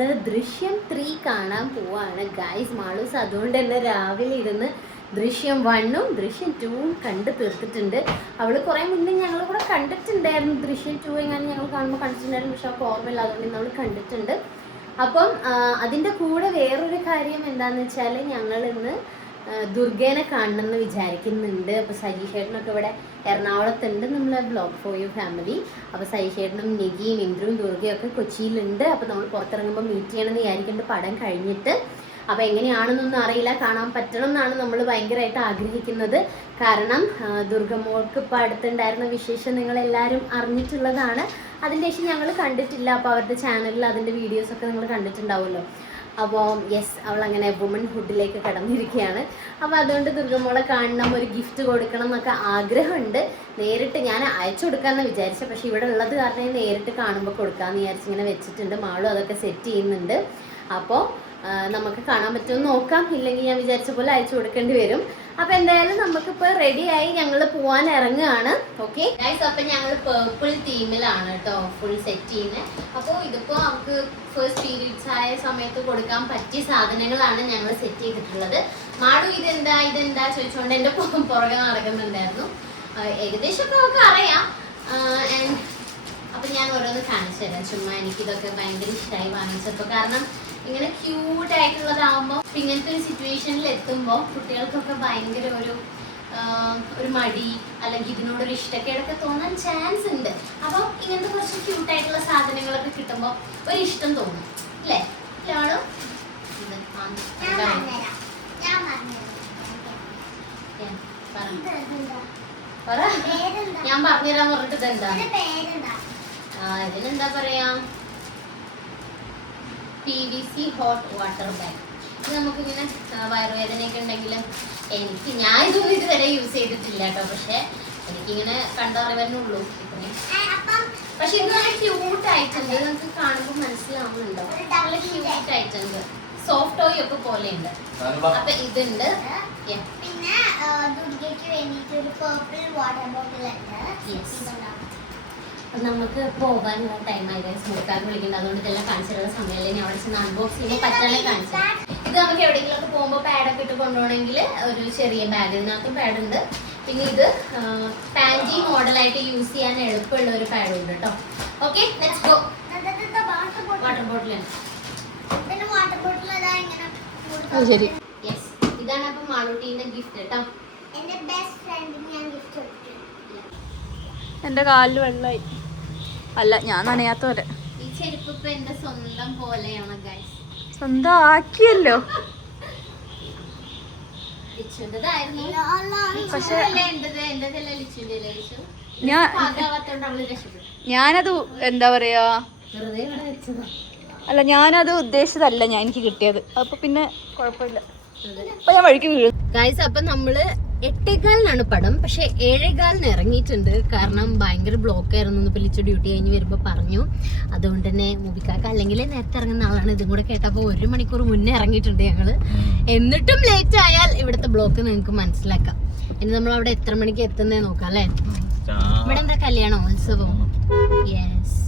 ഞങ്ങള് ദൃശ്യം 3 കാണാൻ പോവാണ് ഗൈസ്. മാളൂസ് അതുകൊണ്ട് തന്നെ രാവിലെ ഇരുന്ന് ദൃശ്യം 1ഉം ദൃശ്യം 2ഉം കണ്ട് തീർത്തിട്ടുണ്ട്. അവള് കുറെ മുന്നേ ഞങ്ങൾ കൂടെ കണ്ടിട്ടുണ്ടായിരുന്നു. ദൃശ്യം 2 എങ്ങനെ ഞങ്ങൾ കാണുമ്പോൾ കണ്ടിട്ടുണ്ടായിരുന്നു, പക്ഷെ അവൾക്ക് ഓർമ്മയില്ല. അതുകൊണ്ട് നമ്മൾ കണ്ടിട്ടുണ്ട്. അപ്പം അതിൻ്റെ കൂടെ വേറൊരു കാര്യം എന്താണെന്ന് വെച്ചാൽ ഞങ്ങൾ ഇന്ന് ദുർഗേനെ കാണണമെന്ന് വിചാരിക്കുന്നുണ്ട്. അപ്പോൾ സജീഷേട്ടനൊക്കെ ഇവിടെ എറണാകുളത്തുണ്ട്, നമ്മളെ ബ്ലോഗ് ഫോർ യു ഫാമിലി. അപ്പോൾ സജീഷേട്ടനും നികിയും ഇന്ദ്രവും ദുർഗയും ഒക്കെ കൊച്ചിയിലുണ്ട്. അപ്പോൾ നമ്മൾ പുറത്തിറങ്ങുമ്പോൾ മീറ്റ് ചെയ്യണമെന്ന് വിചാരിക്കേണ്ട പടം കഴിഞ്ഞിട്ട്. അപ്പോൾ എങ്ങനെയാണെന്നൊന്നും അറിയില്ല, കാണാൻ പറ്റണം എന്നാണ് നമ്മൾ ഭയങ്കരമായിട്ട് ആഗ്രഹിക്കുന്നത്. കാരണം ദുർഗമോൾക്ക് ഇപ്പോൾ അടുത്തുണ്ടായിരുന്ന വിശേഷം നിങ്ങളെല്ലാവരും അറിഞ്ഞിട്ടുള്ളതാണ്. അതിൻ്റെ ശേഷം ഞങ്ങൾ കണ്ടിട്ടില്ല. അപ്പോൾ അവരുടെ ചാനലിൽ അതിൻ്റെ വീഡിയോസൊക്കെ നിങ്ങൾ കണ്ടിട്ടുണ്ടാവുമല്ലോ. അപ്പോൾ യെസ്, അവളങ്ങനെ വുമൺഹുഡിലേക്ക് കടന്നിരിക്കുകയാണ്. അപ്പോൾ അതുകൊണ്ട് ദുർഗമോളെ കാണണം, ഒരു ഗിഫ്റ്റ് കൊടുക്കണം എന്നൊക്കെ ആഗ്രഹമുണ്ട്. നേരിട്ട് ഞാൻ അയച്ചു കൊടുക്കാമെന്ന് വിചാരിച്ചത്, പക്ഷേ ഇവിടെ ഉള്ളത് കാരണം നേരിട്ട് കാണുമ്പോൾ കൊടുക്കാമെന്ന് വിചാരിച്ചിങ്ങനെ വെച്ചിട്ടുണ്ട്. മാളും അതൊക്കെ സെറ്റ് ചെയ്യുന്നുണ്ട്. അപ്പോൾ നമുക്ക് കാണാൻ പറ്റുമെന്ന് നോക്കാം. ഇല്ലെങ്കിൽ ഞാൻ വിചാരിച്ച പോലെ അയച്ചു കൊടുക്കേണ്ടി വരും. അപ്പോൾ എന്തായാലും നമുക്കിപ്പോൾ റെഡിയായി ഞങ്ങൾ പോകാൻ ഇറങ്ങുകയാണ്. ഓക്കെ ഗൈസ്, അപ്പം ഞങ്ങൾ പേർപ്പിൾ തീമിലാണ് കേട്ടോ ഫുൾ സെറ്റ് ചെയ്യുന്നത്. അപ്പോൾ ഇതിപ്പോൾ നമുക്ക് ഫസ്റ്റ് പീരീഡ്സ് ആയ സമയത്ത് കൊടുക്കാൻ പറ്റിയ സാധനങ്ങളാണ് ഞങ്ങൾ സെറ്റ് ചെയ്തിട്ടുള്ളത്. മാളു ഇതെന്താ ചോദിച്ചുകൊണ്ട് എൻ്റെ പുറകെ നടക്കുന്നുണ്ടായിരുന്നു. ഏകദേശമൊക്കെ നമുക്ക് അറിയാം. അപ്പം ഞാൻ ഓരോന്ന് കാണിച്ചു തരാം. ചുമ്മാ എനിക്കിതൊക്കെ ഭയങ്കര ഇഷ്ടമായി വാങ്ങിച്ചപ്പോൾ. കാരണം ഇങ്ങനെ ക്യൂട്ടായിട്ടുള്ളതാകുമ്പോൾ ഇങ്ങനത്തെ ഒരു സിറ്റുവേഷനിൽ എത്തുമ്പോൾ കുട്ടികൾക്കൊക്കെ ഭയങ്കര ഒരു മടി അല്ലെങ്കിൽ ഇതിനോടൊരു ഇഷ്ടക്കേടൊക്കെ തോന്നാൻ ചാൻസ് ഉണ്ട്. അപ്പോൾ ഇങ്ങനത്തെ കുറച്ച് ക്യൂട്ടായിട്ടുള്ള സാധനങ്ങളൊക്കെ കിട്ടുമ്പോൾ ഒരു ഇഷ്ടം തോന്നും അല്ലേ? ആണോ? ഞാൻ പറഞ്ഞുതരാൻ പറഞ്ഞിട്ട് ഇതെന്താ? ഇതിനെന്താ പറയാ, PVC ഹോട്ട് വാട്ടർ ബാഗ്. ഇത് നമുക്കിങ്ങനെ വയറുവേദനയൊക്കെ ഉണ്ടെങ്കിൽ ഞാൻ ഇതൊന്നും ഇതുവരെ യൂസ് ചെയ്തിട്ടില്ല കേട്ടോ. പക്ഷെ എനിക്കിങ്ങനെ കണ്ടറിവന്നുള്ളൂ ഇത്രയും. പക്ഷെ ഇത് നല്ല ക്യൂട്ട് ആയിട്ടുണ്ട്. നമുക്ക് കാണുമ്പോൾ മനസ്സിലാവുന്നുണ്ടോ? നല്ല ക്യൂട്ട് ആയിട്ടുണ്ട്. സോഫ്റ്റ് ടോയ് ഒക്കെ പോലെയുണ്ട്. അപ്പൊ ഇതുണ്ട്. പിന്നെ ദുർഗയ്ക്ക് വേണ്ടിയിട്ട് ഒരു പർപ്പിൾ വാട്ടർ ബോട്ടിൽ ഉണ്ട്. നമുക്ക് പോകാനുള്ള ടൈമായി. സ്മൂക്കാർക്ക് വിളിക്കുന്നത്, അതുകൊണ്ട് ഇതെല്ലാം കാണിച്ചിട്ടുള്ള സമയമല്ലേ. ഞാൻ അവിടെ ചെന്ന് അൺബോക്സ് ചെയ്യുമ്പോൾ പറ്റാതെ കാണിച്ചത്. ഇത് നമുക്ക് എവിടെയെങ്കിലുമൊക്കെ പോകുമ്പോൾ പാഡൊക്കെ ഇട്ട് കൊണ്ടുപോകണമെങ്കിൽ ഒരു ചെറിയ ബാഗ്, ഇതിനകത്ത് പാഡുണ്ട്. പിന്നെ ഇത് പാൻറ്റി മോഡലായിട്ട് യൂസ് ചെയ്യാൻ എളുപ്പമുള്ള ഒരു പാഡും ഉണ്ട് കേട്ടോ. Okay, let's go. വാട്ടർ ബോട്ടിലാണ്. ശരി, യെസ്. ഇതാണ് അപ്പം മാളൂട്ടീൻ്റെ ഗിഫ്റ്റ് കേട്ടോ. എൻ്റെ ബെസ്റ്റ് ഫ്രണ്ടിന് ഞാൻ ഗിഫ്റ്റ് കൊടുത്തു. എന്റെ കാലിൽ വെള്ളമായി. അല്ല, ഞാൻ നനയാത്ത പോലെ. ഈ ചെരുപ്പ് ഇപ്പൊ എന്റെ സ്വന്തം പോലെയാണ് ഗൈസ്. സ്വന്തം ആക്കിയല്ലോ. പക്ഷെ ഞാനത് എന്താ പറയാ, അല്ല ഞാനത് ഉദ്ദേശിച്ചതല്ല എനിക്ക് കിട്ടിയത്. അപ്പൊ പിന്നെ കുഴപ്പമില്ല. അപ്പൊ ഞാൻ വഴിക്ക് വീഴും ഗൈസ്. അപ്പൊ നമ്മള് 8:15 പടം, പക്ഷെ 7:15 ഇറങ്ങിയിട്ടുണ്ട്. കാരണം ഭയങ്കര ബ്ലോക്ക് ആയിരുന്നു. ഇപ്പൊ ലിച്ചു ഡ്യൂട്ടി കഴിഞ്ഞ് വരുമ്പോ പറഞ്ഞു. അതുകൊണ്ട് തന്നെ മൂവിക്കാക്ക അല്ലെങ്കിൽ നേരത്തെ ഇറങ്ങുന്ന ആളാണ്. ഇതും കൂടെ കേട്ടപ്പോ 1 മണിക്കൂർ മുന്നേ ഇറങ്ങിയിട്ടുണ്ട് ഞങ്ങള്. എന്നിട്ടും ലേറ്റ് ആയാൽ ഇവിടുത്തെ ബ്ലോക്ക് നിങ്ങൾക്ക് മനസ്സിലാക്കാം. ഇനി നമ്മൾ അവിടെ എത്ര മണിക്ക് എത്തുന്നേ നോക്കാം അല്ലേ? ഇവിടെ എന്താ കല്യാണം ഉത്സവം? യെസ്.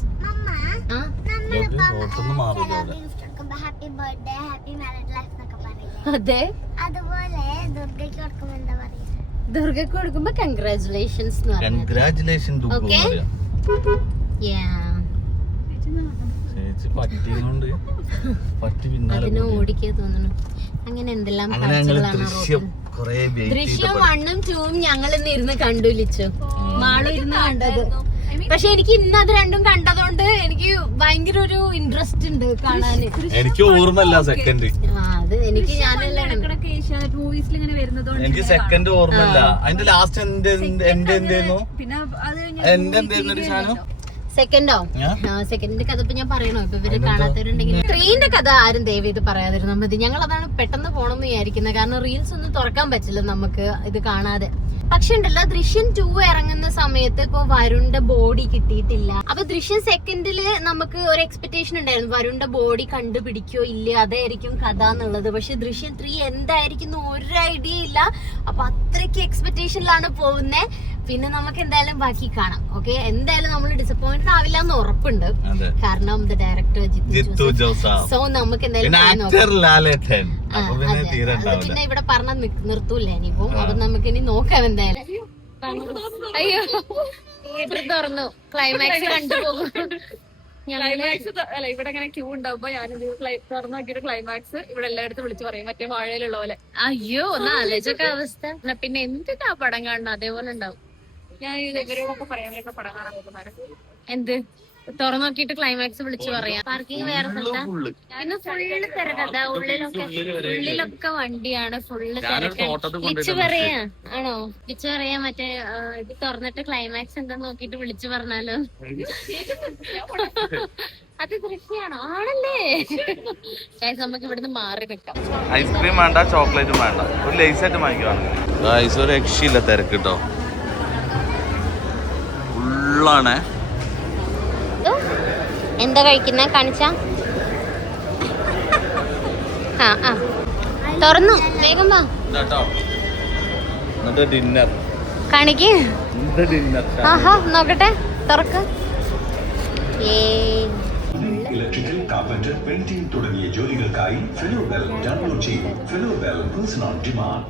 അതെ, അതുപോലെ ദുർഗയ്ക്ക് കൊടുക്കുമ്പോ എന്താ പറയാ? ദുർഗയ്ക്ക് കൊടുക്കുമ്പോ കൺഗ്രാറ്റുലേഷൻസ്. അതിന് ഓടിക്കാ തോന്നുന്നു. അങ്ങനെ എന്തെല്ലാം ദൃശ്യം 1ഉം 2ഉം ഞങ്ങൾ ഇന്ന് ഇരുന്ന് കണ്ടു. ലിച്ചു മാളു ഇരുന്ന് കണ്ടത്. പക്ഷെ എനിക്ക് ഇന്ന് അത് രണ്ടും കണ്ടതുകൊണ്ട് എനിക്ക് ഭയങ്കര ഒരു ഇൻട്രസ്റ്റ് ഉണ്ട് കാണാന്. എനിക്ക് ഓർമ്മല്ല സെക്കൻഡ്. അത് എനിക്ക് മൂവീസിൽ ഇങ്ങനെ വരുന്നതുകൊണ്ട് എനിക്ക് സെക്കൻഡ് ഓർമ്മല്ല. അതിന്റെ ലാസ്റ്റ് എന്തായിരുന്നു? പിന്നെ അത് എന്തായിരുന്നു ഒരു സാധനം? സെക്കൻഡോ? സെക്കൻഡിന്റെ കഥ ഇപ്പൊ ഞാൻ പറയണോ? ഇപ്പൊ ഇവര് കാണാത്തവരുണ്ടെങ്കിൽ 3ന്റെ കഥ ആരും ദയവ് ഇത് പറയാതിരുന്നാൽ മതി. ഞങ്ങൾ അതാണ് പെട്ടെന്ന് പോകണമെന്ന് വിചാരിക്കുന്നത്. കാരണം റീൽസ് ഒന്നും തുറക്കാൻ പറ്റില്ല നമുക്ക് ഇത് കാണാതെ. പക്ഷെ ഉണ്ടല്ലോ ദൃശ്യം 2 ഇറങ്ങുന്ന സമയത്ത് ഇപ്പൊ വരുണിന്റെ ബോഡി കിട്ടിയിട്ടില്ല. അപ്പൊ ദൃശ്യം സെക്കൻഡില് നമുക്ക് ഒരു എക്സ്പെക്ടേഷൻ ഉണ്ടായിരുന്നു വരുണിന്റെ ബോഡി കണ്ടുപിടിക്കോ ഇല്ല, അതായിരിക്കും കഥ എന്നുള്ളത്. പക്ഷെ ദൃശ്യം 3 എന്തായിരിക്കും ഒരു ഐഡിയ ഇല്ല. അപ്പൊ അത്രയ്ക്ക് എക്സ്പെക്ടേഷനിലാണ് പോകുന്നത്. പിന്നെ നമുക്ക് എന്തായാലും ബാക്കി കാണാം. ഓക്കെ, എന്തായാലും നമ്മൾ ഡിസപ്പോയിന്റഡ് ആവില്ല എന്ന് ഉറപ്പുണ്ട്. കാരണം the director Jeethu Joseph. So നമുക്ക് എന്തായാലും പിന്നെ ഇവിടെ പറഞ്ഞ നിർത്തൂല ഇനിയിപ്പോ. അപ്പൊ നമുക്ക് ഇനി നോക്കാം എന്തായാലും. അയ്യോ തിയേറ്റർ തുറന്നു, ക്ലൈമാക്സ് കണ്ടുപോകും. അല്ല ഇവിടെ ഇങ്ങനെ ക്യൂ ഉണ്ടാവുമ്പോ ഞാനിത് തുറന്നു നോക്കിയൊരു ക്ലൈമാക്സ് ഇവിടെ എല്ലായിടത്തും വിളിച്ചു പറയും, മറ്റേ വാഴയിലുള്ള പോലെ. അയ്യോ ഒന്ന് ആലോചിച്ചൊക്കെ അവസ്ഥ. പിന്നെ എന്തിനാ പടം കാണണം, അതേപോലെ ഉണ്ടാവും. ഞാൻ ഇവരോടൊക്കെ പറയാനൊക്കെ പടം കാണാൻ നോക്കുന്നവരെ. എന്ത് തുറന്നു നോക്കിയിട്ട് ക്ലൈമാക്സ് വിളിച്ചു പറയാം. പാർക്കിംഗ് വേറെ സ്ഥലത്താ. പിന്നെ ഫുള്ള് തിരക്കഥ. ഉള്ളിലൊക്കെ വണ്ടിയാണ്, ഫുള്ള് തിരക്ക്. വിളിച്ചു പറയാ ആണോ? വിളിച്ചു പറയാ മറ്റേ ഇത് തുറന്നിട്ട് ക്ലൈമാക്സ് എന്താന്ന് നോക്കിട്ട് വിളിച്ചു പറഞ്ഞാലോ? അത് ദൃശ്യാണോ? ആണല്ലേ? നമുക്ക് ഇവിടുന്ന് മാറി നിൽക്കാം. ഐസ്ക്രീം വേണ്ട, ചോക്ലേറ്റും വേണ്ട, ഒരു ലേസായിട്ട് വാങ്ങിക്കുവാണ്. ഒരു രക്ഷയില്ല തിരക്ക് കേട്ടോ, ഫുള്ളാണ്. എന്താ കഴിക്കുന്ന കാണിച്ച? തുറന്നു വേഗം വാ ഡിന്നർ കാണിക്ക്. ആഹാ നോക്കട്ടെ, തുറക്ക്. ഇലക്ട്രിക്കൽ, കാർപ്പന്റർ, പെയിന്റിംഗ് തുടങ്ങിയ ജോലികൾക്കായി ഫെലോബെൽ ഡൗൺലോഡ് ചെയ്യൂ. ഫെലോബെൽ പേഴ്സൺ ഓൺ ഡിമാൻഡ്.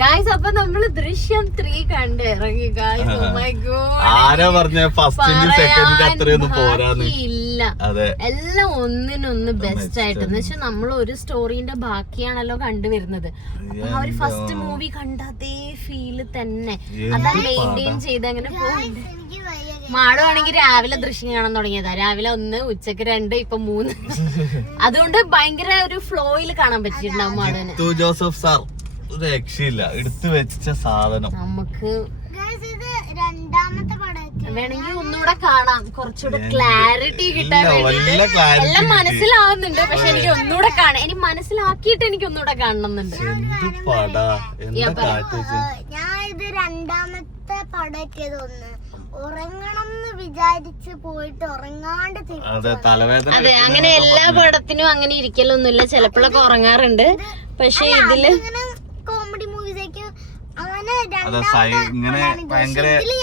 ഗായ്സ്, അപ്പൊ നമ്മള് ദൃശ്യം 3 കണ്ട് ഇറങ്ങി. ഗായ്സ്, ഓ മൈ ഗോഡ്, ആരാ പറഞ്ഞ ഫസ്റ്റ് സെക്കൻഡ് അത്രയൊന്നും പോരാന്ന്? ഇല്ല, എല്ലാം ഒന്നിനൊന്ന് ബെസ്റ്റ് ആയിട്ട്. എന്ന് വെച്ചാൽ നമ്മൾ ഒരു സ്റ്റോറിന്റെ ബാക്കിയാണല്ലോ കണ്ടുവരുന്നത്. അപ്പൊ ആ ഒരു ഫസ്റ്റ് മൂവി കണ്ട അതേ ഫീല് തന്നെ അതാ മെയിൻറ്റെയിൻ ചെയ്ത് അങ്ങനെ പോകുന്നുണ്ട്. മാളു ആണെങ്കിൽ രാവിലെ ദൃശ്യം കാണാൻ തുടങ്ങിയതാ. രാവിലെ 1, ഉച്ചക്ക് 2, ഇപ്പൊ 3. അതുകൊണ്ട് ഭയങ്കര ഒരു ഫ്ലോയിൽ കാണാൻ പറ്റിയിട്ടുണ്ടാവും മാളുവിന്. ജോസഫ് സാർ ഒരു രക്ഷയില്ല, എടുത്തു വെച്ച സാധനം. നമുക്ക് രണ്ടാമത്തെ പടം വേണമെങ്കിൽ ഒന്നുകൂടെ കാണാം, കുറച്ചുകൂടെ ക്ലാരിറ്റി കിട്ടാൻ വേണ്ടിട്ട്. എല്ലാം മനസ്സിലാവുന്നുണ്ട്, പക്ഷെ എനിക്ക് ഒന്നുകൂടെ കാണാം. എനിക്ക് മനസ്സിലാക്കിയിട്ട് എനിക്ക് ഒന്നുകൂടെ കാണണമെന്നുണ്ട്. ഞാൻ ഇത് രണ്ടാമത്തെ പടം തോന്നുന്നു. ഉറങ്ങണം എന്ന് വിചാരിച്ച് പോയിട്ട് ഉറങ്ങാണ്ട് അതെ, അങ്ങനെ എല്ലാ പടത്തിനും അങ്ങനെ ഇരിക്കലൊന്നുമില്ല. ചിലപ്പോഴൊക്കെ ഉറങ്ങാറുണ്ട്. പക്ഷെ ഇതില് കോമഡി മൂവീസൊക്കെ അങ്ങനെ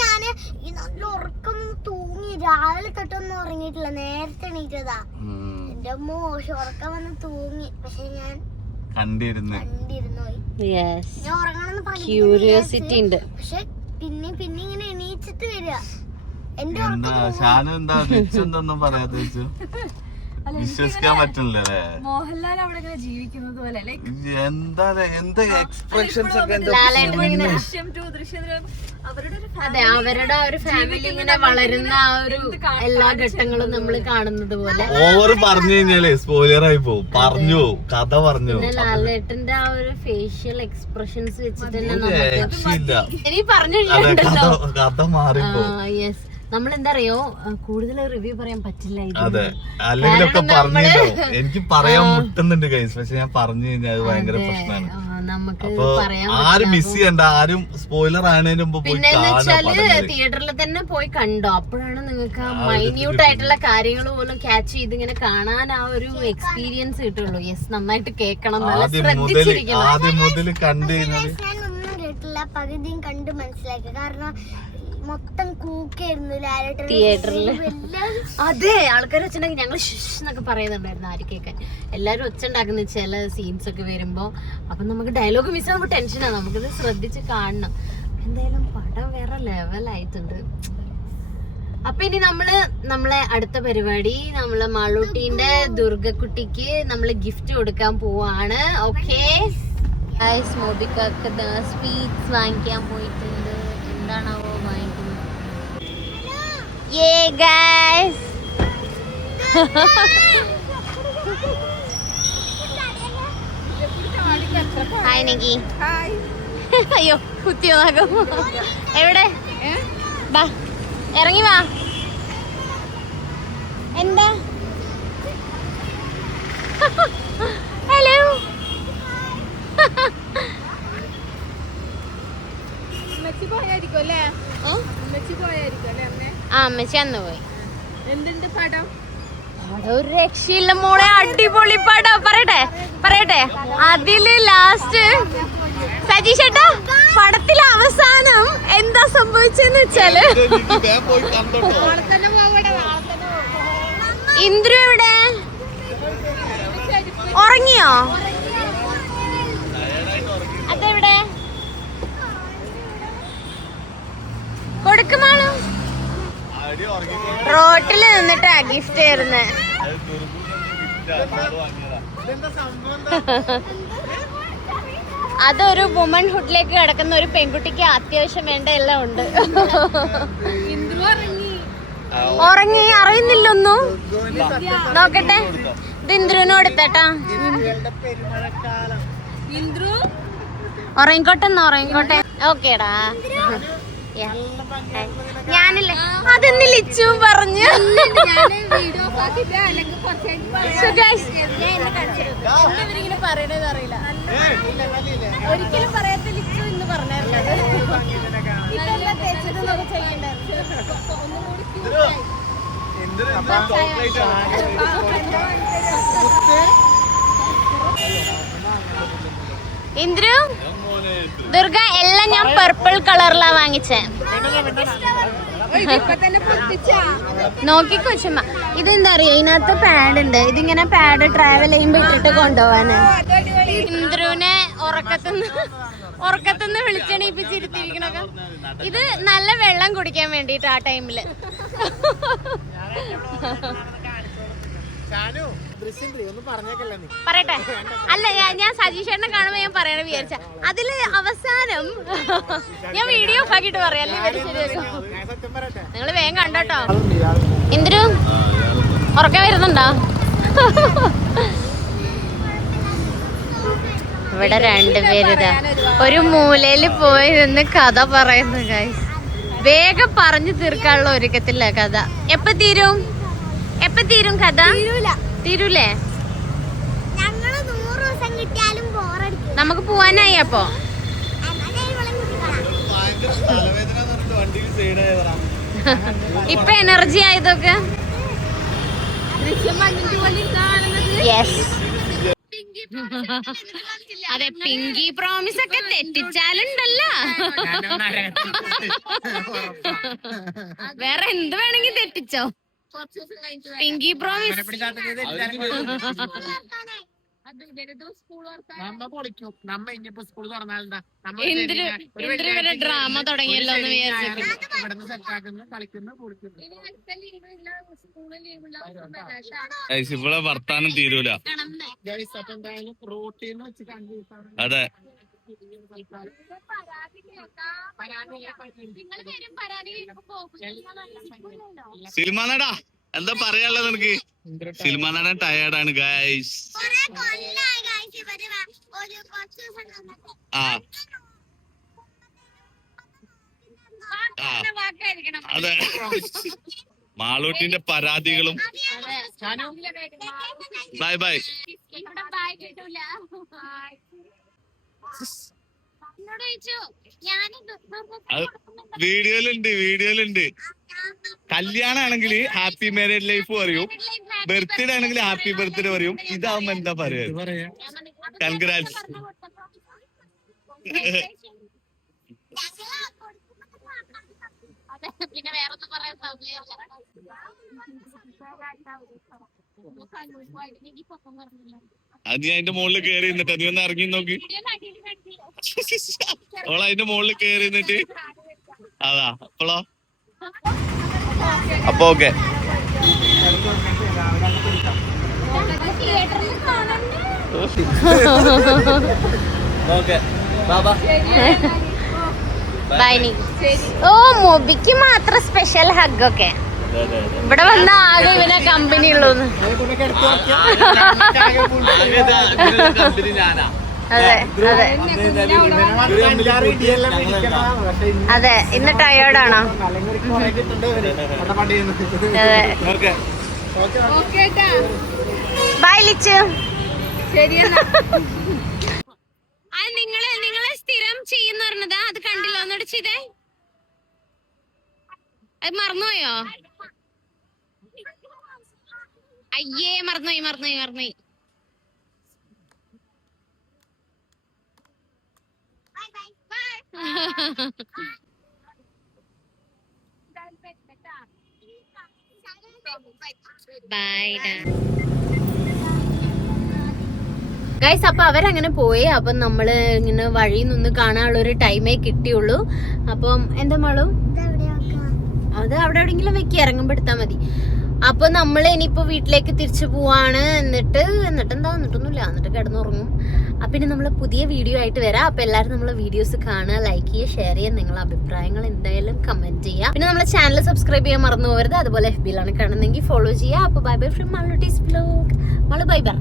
ഞാന് ഈ നല്ല ഉറക്കം തൂങ്ങി. രാവിലെ തൊട്ടൊന്നും ഉറങ്ങിയിട്ടില്ല, നേരത്തെ എണീറ്റതാ. എന്റെ അമ്മ ഉറക്കം വന്ന് തൂങ്ങി. പക്ഷെ ഞാൻ കണ്ടിരുന്നു ഞാൻ ഉറങ്ങണം ക്യൂരിയോസിറ്റി ഉണ്ട്. പക്ഷെ പിന്നെ ഇങ്ങനെ എണീച്ചിട്ട് വരിക. എന്റെ എന്തൊന്നും പറയാതെ വിശ്വസിക്കാൻ പറ്റില്ല. മോഹൻലാൽ അവിടെ ഇങ്ങനെ ജീവിക്കുന്നത് പോലെ എന്താ എക്സ്പ്രഷൻസ് ഒക്കെ. അതെ, അവരുടെ ഒരു ഫാമിലി ഇങ്ങനെ വളരുന്ന ആ ഒരു എല്ലാ ഘട്ടങ്ങളും നമ്മൾ കാണുന്നത് പോലെ. ഓവർ പറഞ്ഞു കഴിഞ്ഞാലേ സ്പോയിലർ ആയി പോകും. പറഞ്ഞു കഥ പറഞ്ഞു. ലാലേട്ടന്റെ ആ ഒരു ഫേഷ്യൽ എക്സ്പ്രഷൻസ് വെച്ചിട്ട് തന്നെ ഇനി പറഞ്ഞു കഥ മാറിപ്പോകും. യെസ്, നമ്മളെന്താ അറിയോ, കൂടുതൽ റിവ്യൂ പറയാൻ പറ്റില്ല. അതെ, അല്ലെങ്കിലൊക്കെ പറഞ്ഞു. എനിക്ക് പറയാൻ മുട്ടുന്നുണ്ട് ഗൈസ്, പക്ഷെ ഞാൻ പറഞ്ഞു കഴിഞ്ഞാൽ അത് ഭയങ്കര പ്രശ്നമാണ്. നമുക്ക് ആരും മിസ് ചെയ്യണ്ട, ആരും സ്പോയിലർ ആണതിന് മുമ്പ്. പിന്നെ തിയേറ്ററിൽ തന്നെ പോയി കണ്ടോ, അപ്പോഴാണ് നിങ്ങൾക്ക് ആ മൈന്യൂട്ട് ആയിട്ടുള്ള കാര്യങ്ങൾ പോലും ക്യാച്ച് ചെയ്ത് ഇങ്ങനെ കാണാൻ ആ ഒരു എക്സ്പീരിയൻസ് കിട്ടുള്ളൂ. യെസ്, നന്നായിട്ട് കേൾക്കണം, നല്ല ശ്രദ്ധിച്ചിരിക്കണം. ആദ്യം മുതൽ കണ്ടു കഴിഞ്ഞാൽ ഞാൻ ഒന്നും കേട്ടില്ല, പകുതിയും കണ്ട് മനസ്സിലാക്കി. കാരണം മൊത്തം കൂക്കായിരുന്നു തിയേറ്ററിൽ. അതെ, ആൾക്കാർ വെച്ചിട്ടുണ്ടെങ്കിൽ ഞങ്ങൾ എന്നൊക്കെ പറയുന്നുണ്ടായിരുന്നു ആര് കേൾക്കാൻ. എല്ലാരും ഒച്ച ഉണ്ടാക്കുന്ന ചില സീൻസ് ഒക്കെ വരുമ്പോ. അപ്പൊ നമുക്ക് ഡയലോഗ് മിസ് ആകുമ്പോ ടെൻഷനാണ്. നമുക്കിത് ശ്രദ്ധിച്ച് കാണണം. എന്തായാലും പടം വേറെ ലെവലായിട്ടുണ്ട്. അപ്പൊ ഇനി നമ്മളെ അടുത്ത പരിപാടി, നമ്മളെ മാളൂട്ടീന്റെ ദുർഗക്കുട്ടിക്ക് നമ്മള് ഗിഫ്റ്റ് കൊടുക്കാൻ പോവാണ്. ഓക്കെ, മോബിക്കൊക്കെ സ്വീറ്റ്സ് വാങ്ങിക്കാൻ പോയിട്ടുണ്ട്. എന്താണാവോ വാങ്ങിക്കുന്നത്? യേ ഗൈസ്, ഹായ് നിക്കി. അയ്യോ കുത്തിയോ നാഗം. എവിടെ? ബാ, ഇറങ്ങി വാ. എന്താ? ഹലോ. അമ്മച്ചി അന്ന് പോയി. എന്തിന്റെ പടം? ഒരു രക്ഷയില്ല മോളെ, അടിപൊളി പടം. പറയട്ടെ അതില് ലാസ്റ്റ് സജീഷേട്ടാ പടത്തിലെ അവസാനം എന്താ സംഭവിച്ചെന്ന് വെച്ചാല് ഇന്ദ്രു എവിടെ? ഉറങ്ങിയോ? അതെവിടെ? കൊടുക്കുമാണോ? റോട്ടില് നിന്നിട്ടാ ഗിഫ്റ്റ് ആയിരുന്നേ. അതൊരു വുമൺഹുഡിലേക്ക് കിടക്കുന്ന ഒരു പെൺകുട്ടിക്ക് അത്യാവശ്യം വേണ്ട എല്ലാം ഉണ്ട്. ഉറങ്ങി അറിയുന്നില്ലൊന്നും. നോക്കട്ടെ, ഇത് ഇന്ദ്രുവിന് കൊടുത്തേട്ടാ. ഉറങ്ങിക്കോട്ടെ. ഓക്കേടാ. ഞാനില്ലേ അതെന്ന് ലിച്ചു പറഞ്ഞു. ഇവരിങ്ങനെ പറയണത് അറിയില്ല. ഒരിക്കലും പറയാത്ത ലിച്ചു എന്ന് പറഞ്ഞായിരുന്നത്. ഇതെല്ലാം തേച്ചത് നമുക്ക് ഇന്ദ്രു, ദുർഗ എല്ലാം ഞാൻ പർപ്പിൾ കളറിലാ വാങ്ങിച്ചേ. നോക്കിക്കോ ചുമ്മാ. ഇതെന്താ അറിയോ, ഇതിനകത്ത് പാഡ് ഉണ്ട്. ഇതിങ്ങനെ പാഡ് ട്രാവൽ ചെയ്യുമ്പോ ഇട്ടിട്ട് കൊണ്ടുപോവാന്. ഇന്ദ്രുവിനെ ഉറക്കത്തുനിന്ന് വിളിച്ചെണീപ്പിച്ചിരുത്തിരിക്കണൊക്കെ. ഇത് നല്ല വെള്ളം കുടിക്കാൻ വേണ്ടിട്ട് ആ ടൈമില്. പറയട്ടെ, അല്ല ഞാൻ സജീഷേട്ടനെ കാണുമ്പോ ഞാൻ പറയണ വിചാരിച്ച അതില് അവസാനം ഞാൻ വീഡിയോ ആക്കിട്ട് പറയാം. നിങ്ങള് വേഗം കണ്ടോട്ടോ. ഇന്ദ്രു ഉറക്കം വരുന്നുണ്ടോ? ഇവിടെ രണ്ടുപേരിതാ ഒരു മൂലയില് പോയി നിന്ന് കഥ പറയുന്നു. ഗൈസ് വേഗം പറഞ്ഞു തീർക്കാനുള്ള ഒരുക്കത്തില്ല കഥ. എപ്പ തീരും കഥ? തീരൂലേ? നമുക്ക് പോവാനായി. അപ്പൊ ഇപ്പൊ എനർജി ആയതൊക്കെ. അതെ, പിങ്കി പ്രോമിസ് ഒക്കെ തെറ്റിച്ചാലുണ്ടല്ലോ. വേറെ എന്ത് വേണമെങ്കിൽ തെറ്റിച്ചോ. പിങ്കി പ്രോമിസ് ഇന്ദ്രു ഡ്രാമ തുടങ്ങിയല്ലോ എന്ന് വിചാരിച്ചു. ഇവിടെ വർത്താനം തീരൂല. അതെ, സിൽമാനടാ എന്താ പറയാനുള്ളത് നിനക്ക്? സിൽമാനട ടയേർഡാണ് ഗൈസ്. അതെ, മാളൂട്ടിന്റെ പരാതികളും. Bye bye. വീഡിയോയിലുണ്ട്. കല്യാണം ആണെങ്കിൽ ഹാപ്പി മാരീഡ് ലൈഫ് പറയും, ബർത്ത്ഡേ ആണെങ്കിൽ ഹാപ്പി ബർത്ത്ഡേ പറയും. ഇതാവുമ്പോ എന്താ പറയാ? കൺഗ്രാറ്റ്സ്. പിന്നെ വേറൊന്നും പറയാൻ സമയമില്ല. അത് ഞാൻ അതിന്റെ മുകളിൽ കേറി നിന്നിട്ട് നീ ഒന്ന് ഇറങ്ങി നോക്കി. ഓള അതിന്റെ മുകളിൽ കേറി നിന്നിട്ട് അതാ അപ്പോളോ. അപ്പൊ ഓക്കെ, ഓ മൊബിക്ക് മാത്രം സ്പെഷ്യൽ ഹഗ്ഗൊക്കെ. ഇവിടെ വന്ന ആകെ ഇവനെ കമ്പനി ഉള്ളൂന്ന്. അതെ ഇന്ന് ടയേർഡാണോ? അതെ, ബൈ ലിച്ചു. അത് നിങ്ങളെ സ്ഥിരം ചെയ്യുന്ന പറഞ്ഞതാ, അത് കണ്ടില്ല ഒന്നോട് ചെയ്തേ. അത് മറന്നുപോയോ? അയ്യേ മറന്നുപോയി. Bye guys. അപ്പൊ അവരങ്ങനെ പോയി. അപ്പൊ നമ്മള് ഇങ്ങനെ വഴിയിൽ നിന്ന് കാണാനുള്ള ഒരു ടൈമേ കിട്ടിയുള്ളൂ. അപ്പം എന്താ മാളും അത് അവിടെ എവിടെയെങ്കിലും വെക്കി ഇറങ്ങുമ്പോ എടുത്താൽ മതി. അപ്പൊ നമ്മൾ ഇനിയിപ്പോ വീട്ടിലേക്ക് തിരിച്ചു പോവാണ്. എന്നിട്ട് കിടന്നുറങ്ങും. പിന്നെ നമ്മൾ പുതിയ വീഡിയോ ആയിട്ട് വരാം. അപ്പൊ എല്ലാവരും നമ്മളെ വീഡിയോസ് കാണുക, ലൈക്ക് ചെയ്യുക, ഷെയർ ചെയ്യുക, നിങ്ങളുടെ അഭിപ്രായങ്ങൾ എന്തായാലും കമന്റ് ചെയ്യുക. പിന്നെ നമ്മളെ ചാനൽ സബ്സ്ക്രൈബ് ചെയ്യാൻ മറന്നു പോകരുത്. അതുപോലെ FB-ലാണ് കാണുന്നെങ്കിൽ ഫോളോ ചെയ്യുക. അപ്പൊ bye bye from Malootty's vlog. Malu bye bye.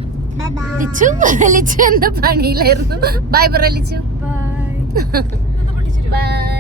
Lichu എന്താ പണിയിലായിരുന്നു? Bye bye Lichu. ബൈ.